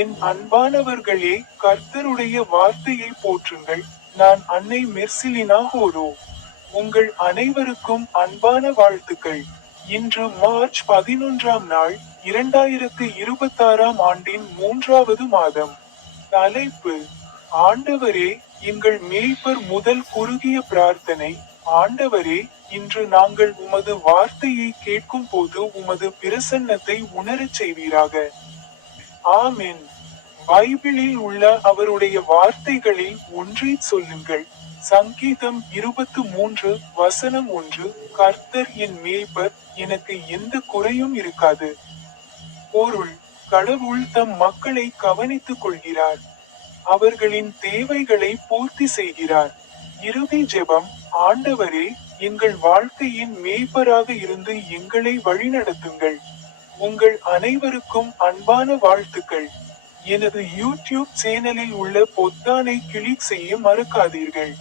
என் அன்பானவர்களே, கர்த்தருடைய வார்த்தையை போற்றுங்கள். நான் அன்னை மெர்சிலினா ஹோரோ. உங்கள் அனைவருக்கும் அன்பான வாழ்த்துக்கள். இன்று மார்ச் 11ஆம் நாள், 2026ஆம் ஆண்டின் 3வது மாதம். தலைப்பு: ஆண்டவரே, எங்கள் மேய்ப்பர். முதல் குறுகிய பிரார்த்தனை: ஆண்டவரே, இன்று நாங்கள் உமது வார்த்தையை கேட்கும் போது உமது பிரசன்னத்தை உணரச் செய்வீராக. ஆமென். பைபிளில் உள்ள அவருடைய வார்த்தைகளில் ஒன்றைச் சொல்லுங்கள். சங்கீதம் 23 வசனம் 1: கர்த்தர் என் மேய்ப்பர், எனக்கு எந்த குறையும் இருக்காது. பொருள்: கடவுள் தம் மக்களை கவனித்துக் கொள்கிறார். அவர்களின் தேவைகளை பூர்த்தி செய்கிறார். இறுதி ஜெபம்: ஆண்டவரே, எங்கள் வாழ்க்கையின் மேய்ப்பராக இருந்து எங்களை வழிநடத்துங்கள். உங்கள் அனைவருக்கும் அன்பான வாழ்த்துக்கள். எனது யூடியூப் சேனலில் உள்ள பொத்தானை கிளிக் செய்ய மறக்காதீர்கள்.